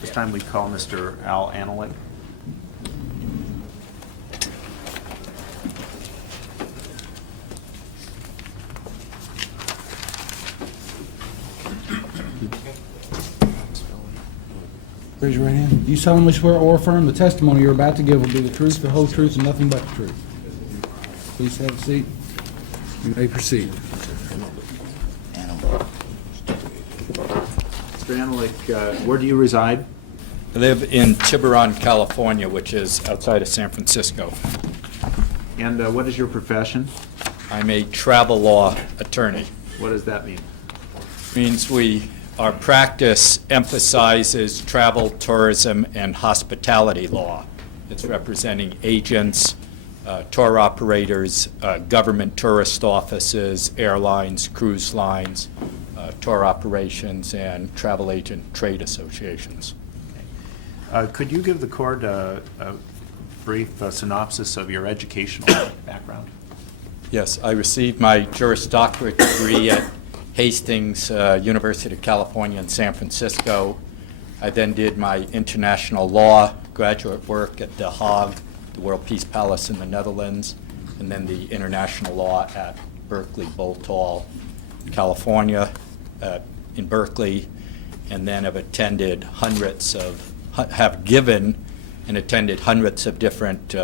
This time we call Mr. Al Anolik. Raise your right hand. Do you solemnly swear or affirm the testimony you're about to give will be the truth, the whole truth, and nothing but the truth? Please have a seat. You may proceed. Mr. Anolik, where do you reside? I live in Tiburon, California, which is outside of San Francisco. And what is your profession? I'm a travel law attorney. What does that mean? Means our practice emphasizes travel, tourism, and hospitality law. It's representing agents, tour operators, government tourist offices, airlines, cruise lines, tour operations, and travel agent trade associations. Could you give the court a brief synopsis of your educational background? Yes, I received my Juris Doctorate degree at Hastings, University of California in San Francisco. I then did my international law graduate work at The Hague, the World Peace Palace in the Netherlands, and then the international law at Berkeley Bothell, California, in Berkeley, and then have given and attended hundreds of different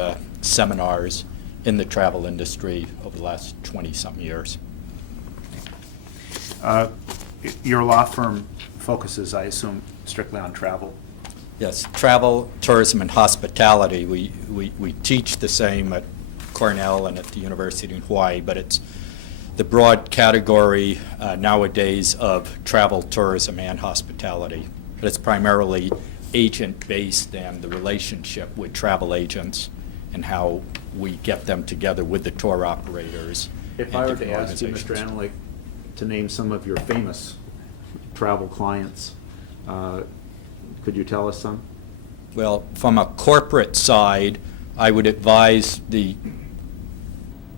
seminars in the travel industry over the last 20-something years. Your law firm focuses, I assume, strictly on travel. Yes, travel, tourism, and hospitality. We teach the same at Cornell and at the University in Hawaii, but it's the broad category nowadays of travel, tourism, and hospitality. But it's primarily agent-based and the relationship with travel agents and how we get them together with the tour operators. If and I were to different ask you, Mr. organizations. Anolik, to name some of your famous travel clients, could you tell us some? Well, from a corporate side, I would advise the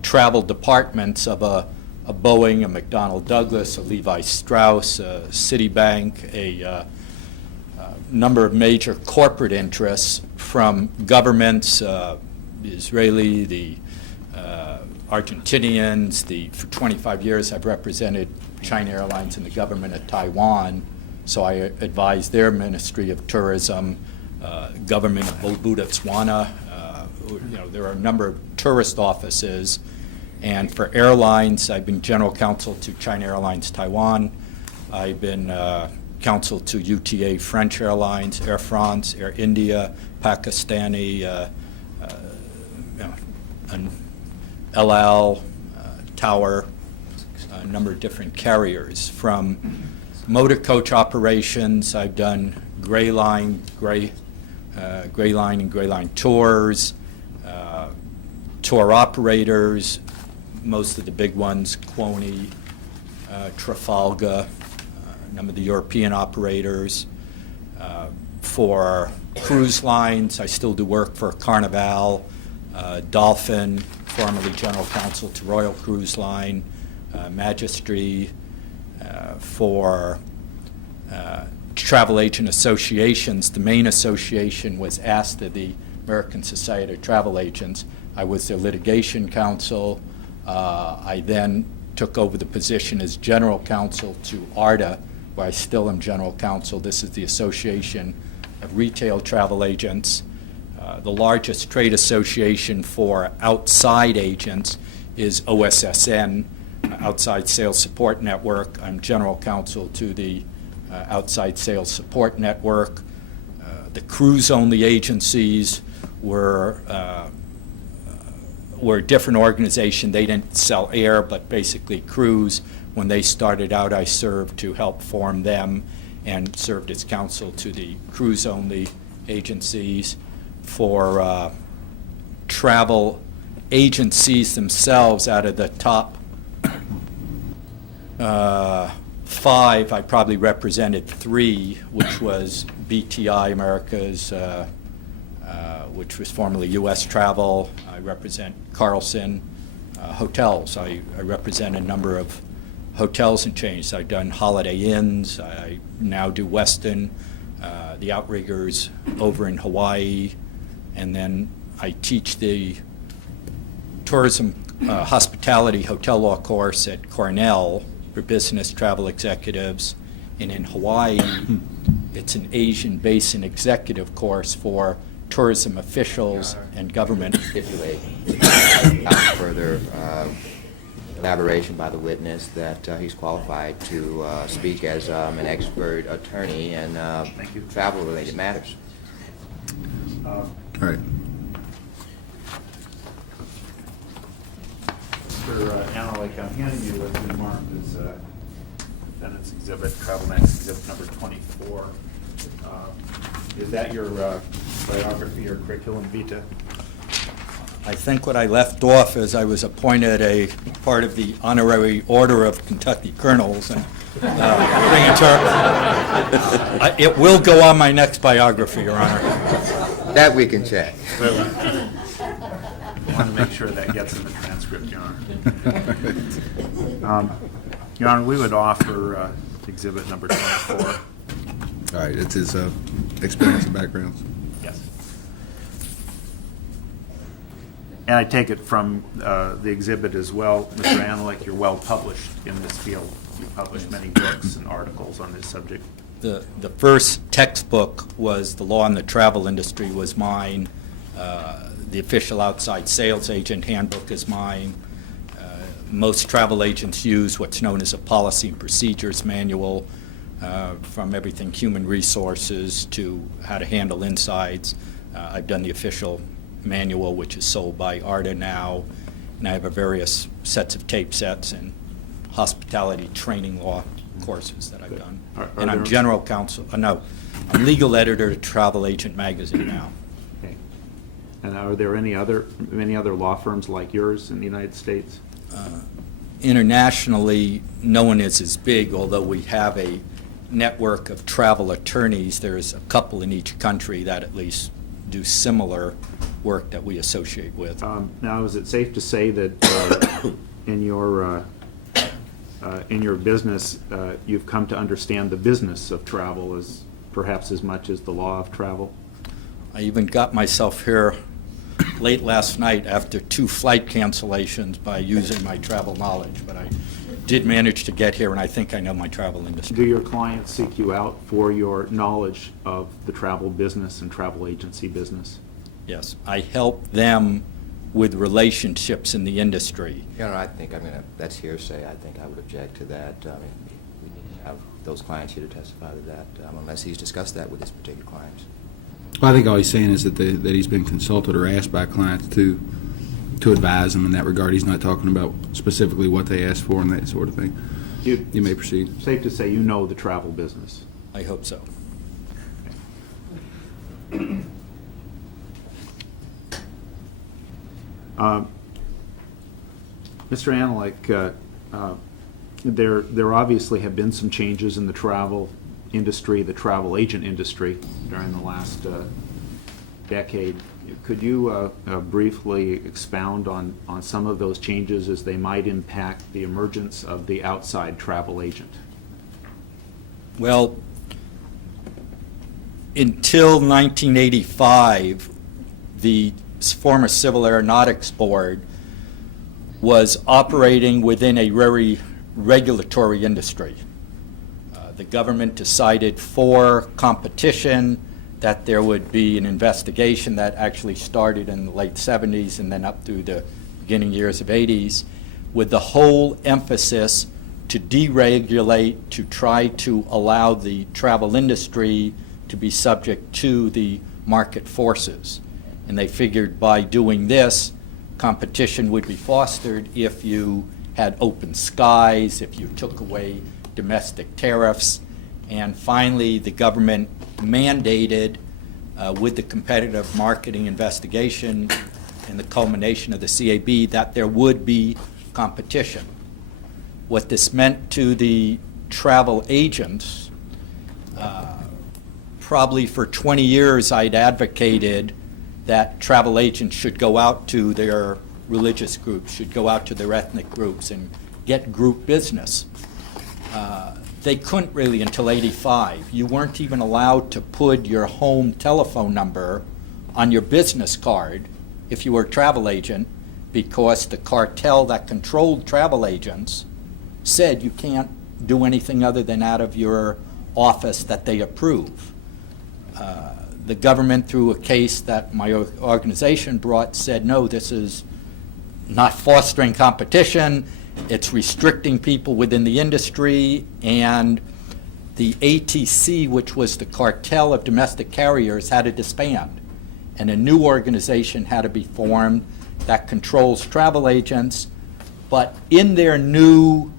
travel departments of a Boeing, a McDonnell Douglas, a Levi Strauss, a Citibank, a number of major corporate interests from governments, the Israeli, the Argentinians. For 25 years I've represented China Airlines and the government of Taiwan, so I advise their Ministry of Tourism, government of Botswana. There are a number of tourist offices, and for airlines, I've been general counsel to China Airlines Taiwan. I've been counsel to UTA French Airlines, Air France, Air India, Pakistani, El Al, Tower, a number of different carriers. From motor coach operations, I've done Gray Line and Gray Line tours, tour operators, most of the big ones, Quoney, Trafalgar, a number of the European operators. For cruise lines, I still do work for Carnival, Dolphin, formerly general counsel to Royal Cruise Line, Magistry. For travel agent associations, the main association was ASTA, the American Society of Travel Agents. I was their litigation counsel. I then took over the position as general counsel to ARTA, where I still am general counsel. This is the Association of Retail Travel Agents. The largest trade association for outside agents is OSSN, Outside Sales Support Network. I'm general counsel to the Outside Sales Support Network. The cruise-only agencies were a different organization. They didn't sell air, but basically cruise. When they started out, I served to help form them and served as counsel to the cruise-only agencies. For travel agencies themselves, out of the top 5, I probably represented 3, which was BTI Americas, which was formerly U.S. Travel. I represent Carlson Hotels. I represent a number of hotels and chains. I've done Holiday Inns. I now do Westin. the outriggers over in Hawaii, and then I teach the tourism, hospitality, hotel law course at Cornell for business travel executives. And in Hawaii, it's an Asian Basin executive course for tourism officials and government. Stipulate further elaboration by the witness that he's qualified to speak as an expert attorney in Thank you. travel-related matters. All right. Mr. Anolik, I'm handing you what's been marked as defendant's exhibit, TravelMax exhibit number 24. Is that your biography or curriculum vitae? I think what I left off is I was appointed a part of the Honorary Order of Kentucky Colonels, and bring it to it will go on my next biography, Your Honor. That we can check. I want to make sure that gets in the transcript, Your Honor. Your Honor, we would offer exhibit number 24. All right, it's his experience and background. Yes. And I take it from the exhibit as well, Mr. Anolik, you're well published in this field. You published many books and articles on this subject. The first textbook was The Law in the Travel Industry was mine. The Official Outside Sales Agent Handbook is mine. Most travel agents use what's known as a Policy and Procedures Manual, from everything human resources to how to handle insides. I've done the official manual, which is sold by ARTA now, and I have various sets of tape sets and hospitality training law courses that I've done. Are And I'm there- general counsel, I'm legal editor to Travel Agent Magazine now. Okay. And are there many other law firms like yours in the United States? Internationally, no one is as big, although we have a network of travel attorneys. There's a couple in each country that at least do similar work that we associate with. Now, is it safe to say that in your business, you've come to understand the business of travel as perhaps as much as the law of travel? I even got myself here late last night after 2 flight cancellations by using my travel knowledge, but I did manage to get here, and I think I know my travel industry. Do your clients seek you out for your knowledge of the travel business and travel agency business? Yes, I help them with relationships in the industry. Your Honor, I think that's hearsay. I think I would object to that. We need to have those clients here to testify to that, unless he's discussed that with his particular clients. Well, I think all he's saying is that he's been consulted or asked by clients to advise him in that regard. He's not talking about specifically what they asked for and that sort of thing. You may proceed. Safe to say you know the travel business? I hope so. Mr. Anolik, there obviously have been some changes in the travel industry, the travel agent industry, during the last decade. Could you briefly expound on some of those changes as they might impact the emergence of the outside travel agent? Well, until 1985, the former Civil Aeronautics Board was operating within a very regulatory industry. The government decided for competition that there would be an investigation that actually started in the late 70s and then up through the beginning years of 80s, with the whole emphasis to deregulate, to try to allow the travel industry to be subject to the market forces. And they figured by doing this, competition would be fostered if you had open skies, if you took away domestic tariffs. And finally, the government mandated, with the competitive marketing investigation and the culmination of the CAB, that there would be competition. What this meant to the travel agents, probably for 20 years I'd advocated that travel agents should go out to their religious groups, should go out to their ethnic groups and get group business. they couldn't really until '85. You weren't even allowed to put your home telephone number on your business card if you were a travel agent, because the cartel that controlled travel agents said you can't do anything other than out of your office that they approve. The government, through a case that my organization brought, said, no, this is not fostering competition, it's restricting people within the industry, and the ATC, which was the cartel of domestic carriers, had to disband. And a new organization had to be formed that controls travel agents, but in their new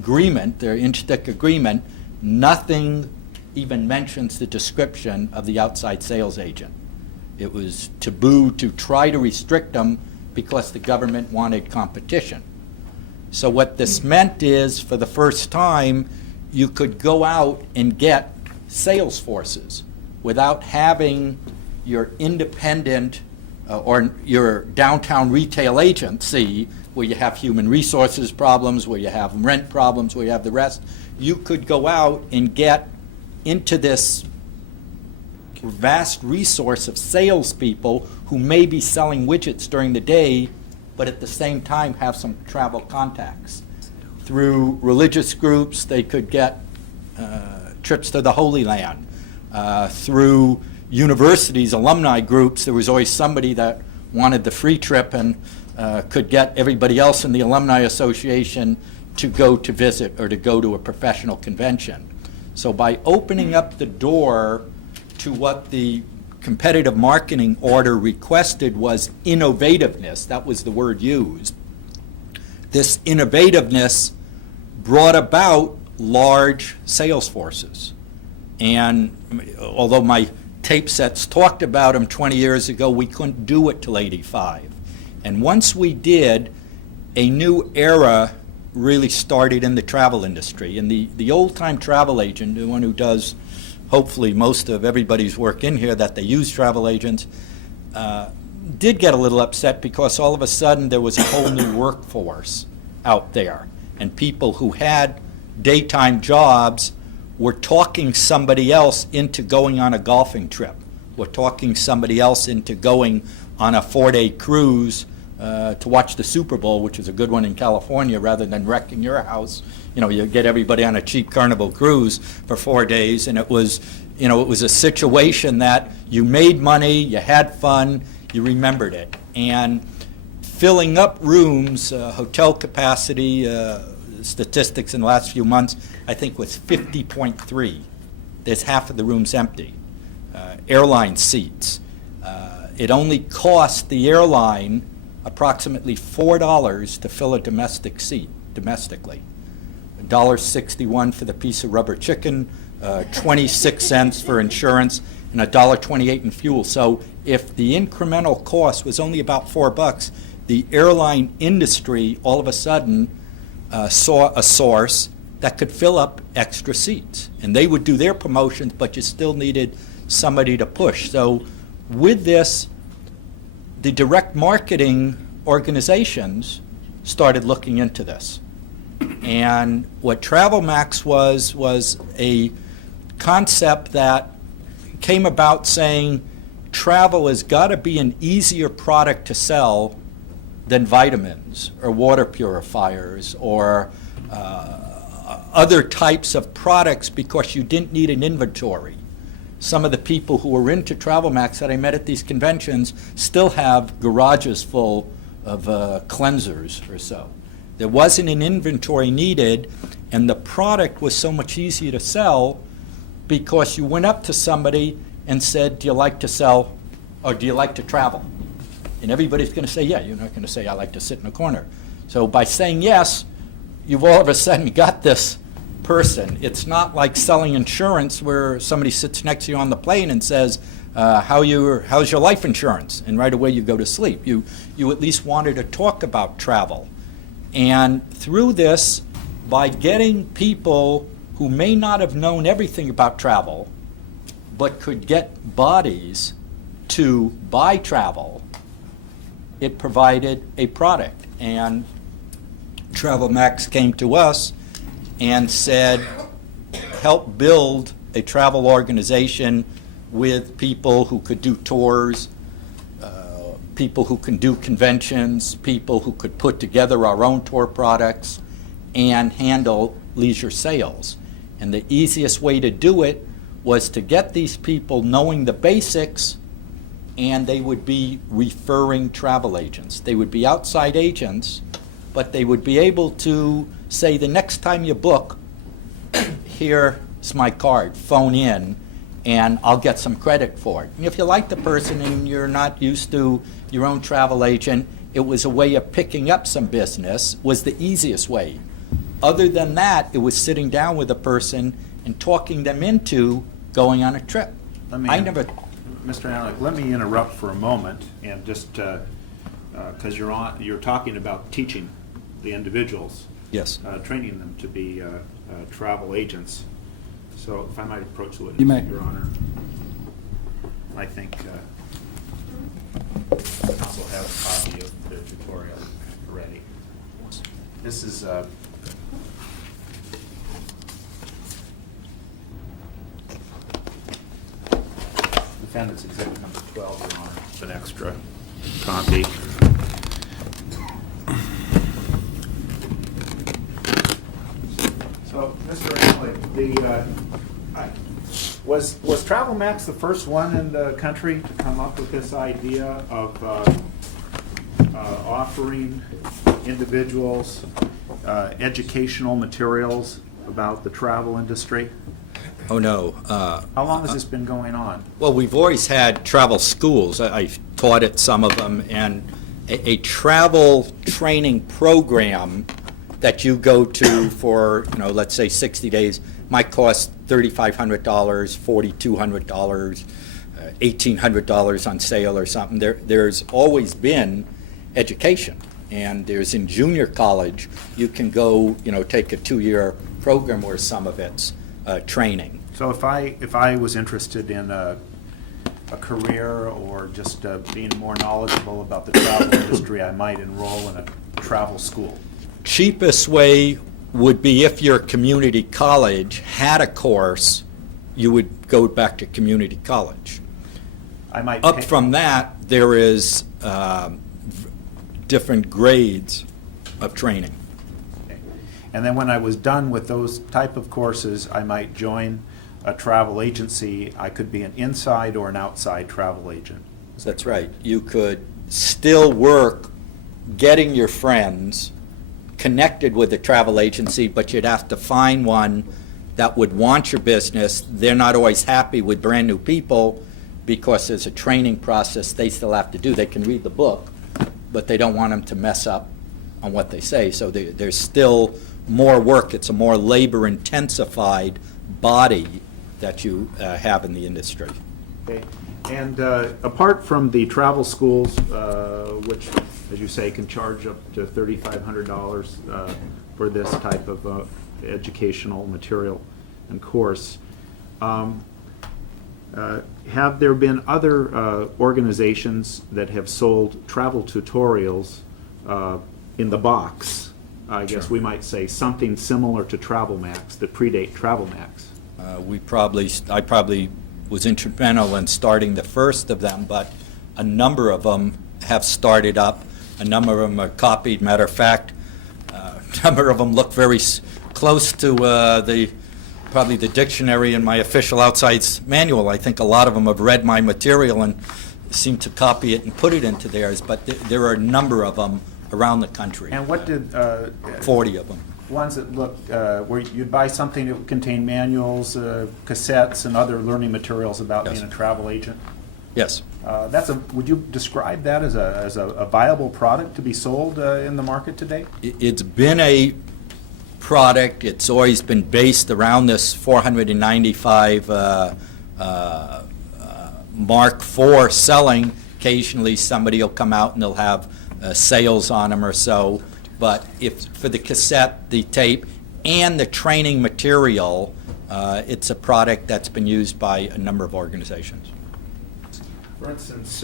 agreement, their interstick agreement, nothing even mentions the description of the outside sales agent. It was taboo to try to restrict them because the government wanted competition. So what this meant is, for the first time, you could go out and get sales forces without having your independent or your downtown retail agency, where you have human resources problems, where you have rent problems, where you have the rest. You could go out and get into this vast resource of salespeople who may be selling widgets during the day, but at the same time have some travel contacts. Through religious groups, they could get trips to the Holy Land. Through universities, alumni groups, there was always somebody that wanted the free trip and could get everybody else in the alumni association to go to visit or to go to a professional convention. So by opening up the door to what the competitive marketing order requested was innovativeness, that was the word used. This innovativeness brought about large sales forces. And although my tape sets talked about them 20 years ago, we couldn't do it till '85. And once we did, a new era really started in the travel industry. And the old-time travel agent, the one who does hopefully most of everybody's work in here, that they use travel agents, did get a little upset because all of a sudden there was a whole new workforce out there. And people who had daytime jobs were talking somebody else into going on a golfing trip. We're talking somebody else into going on a 4-day cruise to watch the Super Bowl, which is a good one in California, rather than wrecking your house. You know, you get everybody on a cheap Carnival cruise for 4 days, and it was a situation that you made money, you had fun, you remembered it. And filling up rooms, hotel capacity, statistics in the last few months, I think was 50.3. There's half of the rooms empty. Airline seats. It only cost the airline approximately $4 to fill a domestic seat, domestically. $1.61 for the piece of rubber chicken, 26 cents for insurance, and $1.28 in fuel. So if the incremental cost was only about $4, the airline industry all of a sudden saw a source that could fill up extra seats. And they would do their promotions, but you still needed somebody to push. So with this, the direct marketing organizations started looking into this. And what TravelMax was a concept that came about saying travel has got to be an easier product to sell than vitamins or water purifiers or other types of products, because you didn't need an inventory. Some of the people who were into TravelMax that I met at these conventions still have garages full of cleansers or so. There wasn't an inventory needed, and the product was so much easier to sell because you went up to somebody and said, do you like to sell or do you like to travel? And everybody's going to say, yeah. You're not going to say, I like to sit in a corner. So by saying yes, you've all of a sudden got this person. It's not like selling insurance where somebody sits next to you on the plane and says, how's your life insurance? And right away you go to sleep. You at least wanted to talk about travel. And through this, by getting people who may not have known everything about travel, but could get bodies to buy travel, it provided a product. And TravelMax came to us and said, help build a travel organization with people who could do tours, people who can do conventions, people who could put together our own tour products and handle leisure sales. And the easiest way to do it was to get these people knowing the basics, and they would be referring travel agents. They would be outside agents, but they would be able to say, the next time you book, here's my card, phone in, and I'll get some credit for it. And if you like the person and you're not used to your own travel agent, it was a way of picking up some business, was the easiest way. Other than that, it was sitting down with a person and talking them into going on a trip. Mr. Anolik, let me interrupt for a moment and just, because you're talking about teaching the individuals. Yes. Training them to be travel agents. So if I might approach the witness, You may. Your Honor. I think counsel has a copy of the tutorial already. This is Defendant's Exhibit number 12, Your Honor. It's an extra copy. So, Mr. Anolik, was TravelMax the first one in the country to come up with this idea of offering individuals educational materials about the travel industry? Oh, no. How long has this been going on? Well, we've always had travel schools. I've taught at some of them, and a travel training program that you go to for, let's say 60 days might cost $3,500, $4,200, $1,800 on sale or something. There's always been education, and there's in junior college, you can go, take a 2-year program where some of it's training. So if I was interested in a career or just being more knowledgeable about the travel industry, I might enroll in a travel school. Cheapest way would be if your community college had a course, you would go back to community college. I might Up pay- from that, there is different grades of training. And then when I was done with those type of courses, I might join a travel agency. I could be an inside or an outside travel agent. That's right. You could still work getting your friends connected with a travel agency, but you'd have to find one that would want your business. They're not always happy with brand new people because there's a training process they still have to do. They can read the book, but they don't want them to mess up on what they say. So there's still more work. It's a more labor-intensified body that you have in the industry. Okay. And apart from the travel schools, which, as you say, can charge up to $3,500 for this type of educational material and course, have there been other organizations that have sold travel tutorials in the box? I guess we might say something similar to TravelMax that predate TravelMax. I probably was instrumental in starting the first of them, but a number of them have started up. A number of them are copied. Matter of fact, a number of them look very close to probably the dictionary in my official outside's manual. I think a lot of them have read my material and seem to copy it and put it into theirs, but there are a number of them around the country. And what did 40 of them. ones that look, where you'd buy something that would contain manuals, cassettes, and other learning materials about Yes. being a travel agent? Yes. Would you describe that as a viable product to be sold in the market today? It's been a product. It's always been based around this 495 Mark IV selling. Occasionally, somebody will come out and they'll have sales on them or so. But if for the cassette, the tape, and the training material, it's a product that's been used by a number of organizations. For instance,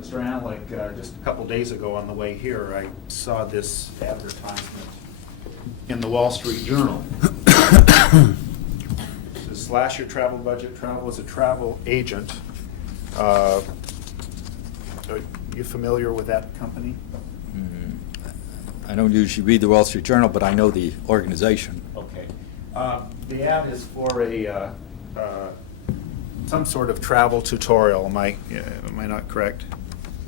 Mr. Anolik, just a couple days ago on the way here, I saw this advertisement in the Wall Street Journal. It says, slash your travel budget, travel as a travel agent. Are you familiar with that company? I don't usually read the Wall Street Journal, but I know the organization. Okay. The ad is for a, some sort of travel tutorial. Am I not correct?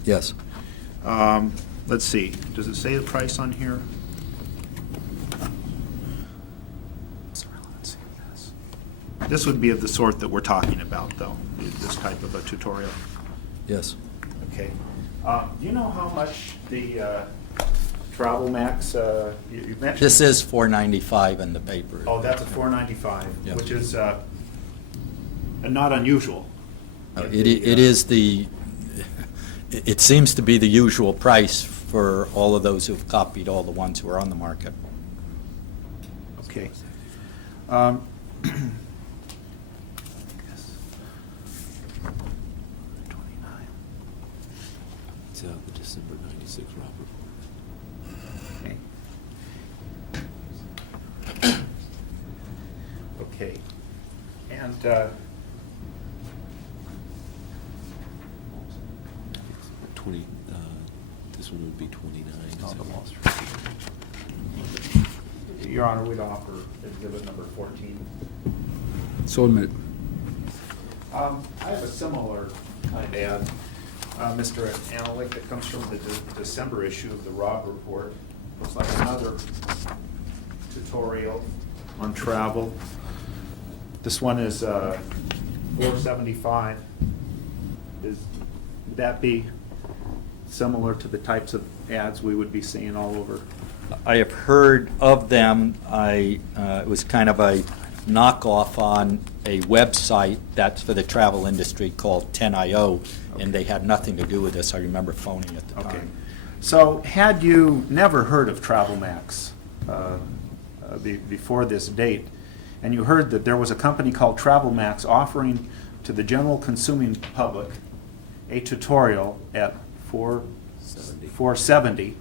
Yes. Let's see, does it say the price on here? What's the relevancy of this? This would be of the sort that we're talking about, though, this type of a tutorial. Yes. Okay. Do you know how much the TravelMax, you mentioned? This is $4.95 in the paper. Oh, that's a $4.95, Yes. which is not unusual. It is the, it seems to be the usual price for all of those who've copied all the ones who are on the market. Okay. It's the December '96 Rob report. Okay. Okay. And This one would be 29. on the Wall Street. Your Honor, we'd offer exhibit number 14. So admitted. I have a similar kind of ad, Mr. Anolik, that comes from the December issue of the Rob Report. Looks like another tutorial on travel. This one is $4.75. Would that be similar to the types of ads we would be seeing all over? I have heard of them. It was kind of a knockoff on a website that's for the travel industry called 10IO, and they had nothing to do with this. I remember phoning at the Okay. time. So had you never heard of TravelMax before this date, and you heard that there was a company called TravelMax offering to the general consuming public a tutorial at $4.70,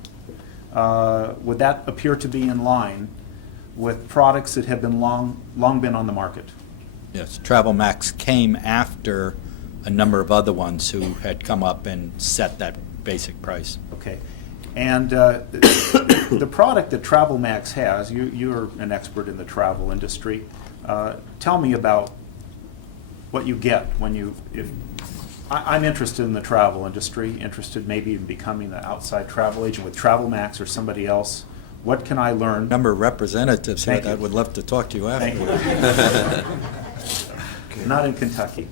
would that appear to be in line with products that have been long been on the market? Yes, TravelMax came after a number of other ones who had come up and set that basic price. Okay. And the product that TravelMax has, you're an expert in the travel industry. Tell me about what you get when you, I'm interested in the travel industry, interested maybe in becoming an outside travel agent with TravelMax or somebody else. What can I learn? Number of representatives here Thank you. that would love to talk to you Thank afterwards. you. Not in Kentucky.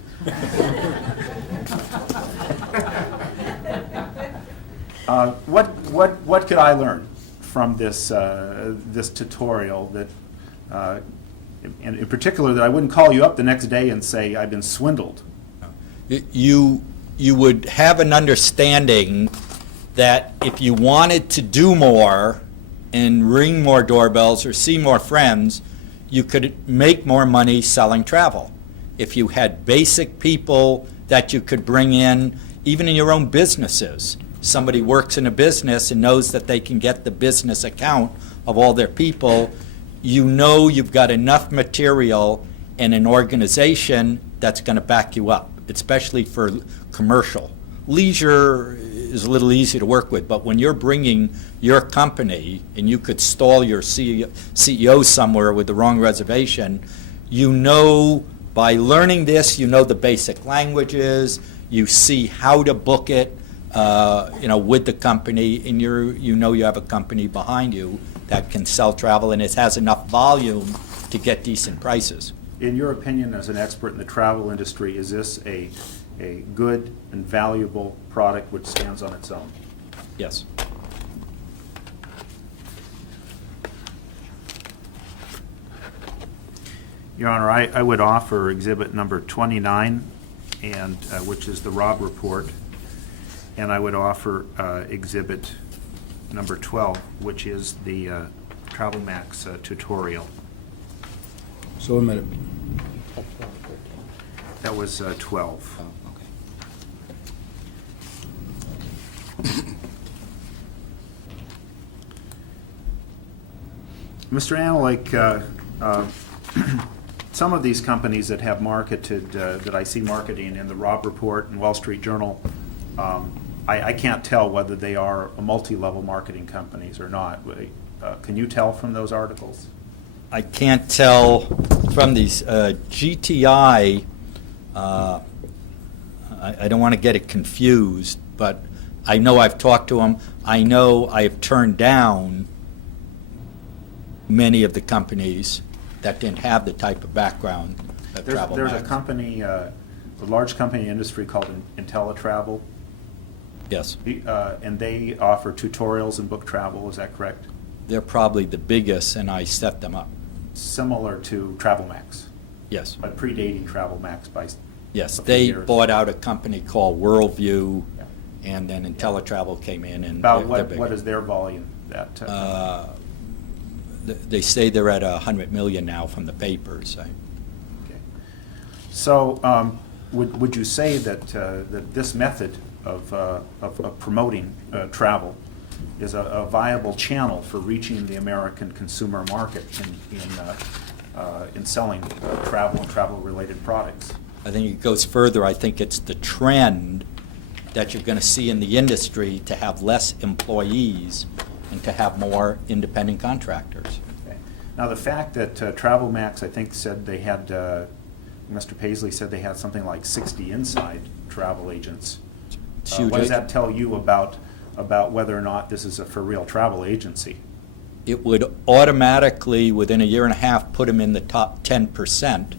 What could I learn from this this tutorial that, in particular, that I wouldn't call you up the next day and say I've been swindled? You would have an understanding that if you wanted to do more and ring more doorbells or see more friends, you could make more money selling travel. If you had basic people that you could bring in, even in your own businesses. Somebody works in a business and knows that they can get the business account of all their people, you know you've got enough material and an organization that's going to back you up, especially for commercial. Leisure is a little easy to work with, but when you're bringing your company and you could stall your CEO somewhere with the wrong reservation, you know by learning this, you know the basic languages, you see how to book it, with the company, and you know you have a company behind you that can sell travel and it has enough volume to get decent prices. In your opinion, as an expert in the travel industry, is this a good and valuable product which stands on its own? Yes. Your Honor, I would offer exhibit number 29, and which is the Rob Report, and I would offer exhibit number 12, which is the TravelMax tutorial. So admitted. That was 12. Oh, okay. Mr. Anolik, some of these companies that have marketed, that I see marketing in the Robb Report and Wall Street Journal, I can't tell whether they are a multi-level marketing companies or not. Can you tell from those articles? I can't tell from these. GTI, I don't want to get it confused, but I know I've talked to them. I know I've turned down many of the companies that didn't have the type of background of TravelMax. There's a company, a large company in industry called IntelliTravel, Yes. and they offer tutorials and book travel, is that correct? They're probably the biggest, and I set them up. Similar to TravelMax, Yes. but predating TravelMax by Yes, a few they years. bought out a company called Worldview, Yeah. and then IntelliTravel came in, and About they're what big. is their volume? That They say they're at 100 million now from the papers. okay. So, would you say that that this method of promoting travel is a viable channel for reaching the American consumer market in selling travel and travel-related products? I think it goes further. I think it's the trend that you're going to see in the industry to have less employees and to have more independent contractors. Okay. Now, the fact that TravelMax, I think, said they had, Mr. Paisley said they had something like 60 inside travel agents. It's huge. What does that tell you about whether or not this is a for-real travel agency? It would automatically, within a year and a half, put them in the top 10%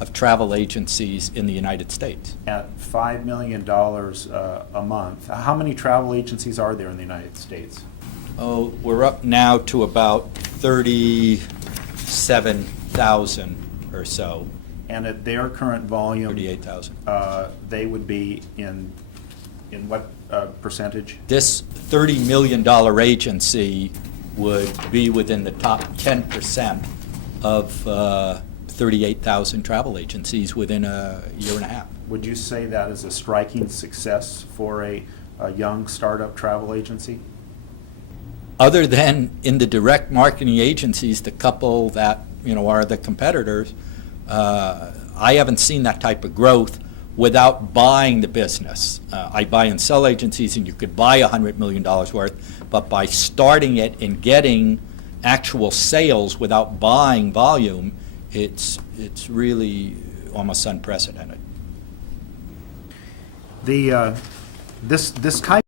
of travel agencies in the United States. At $5 million a month, how many travel agencies are there in the United States? Oh, we're up now to about 37,000 or so, And at their current volume, 38,000. they would be in what percentage? This $30 million agency would be within the top 10% of 38,000 travel agencies within a year and a half. Would you say that is a striking success for a young startup travel agency? Other than in the direct marketing agencies, the couple that are the competitors, I haven't seen that type of growth without buying the business. I buy and sell agencies, and you could buy $100 million worth, but by starting it and getting actual sales without buying volume, it's really almost unprecedented. This type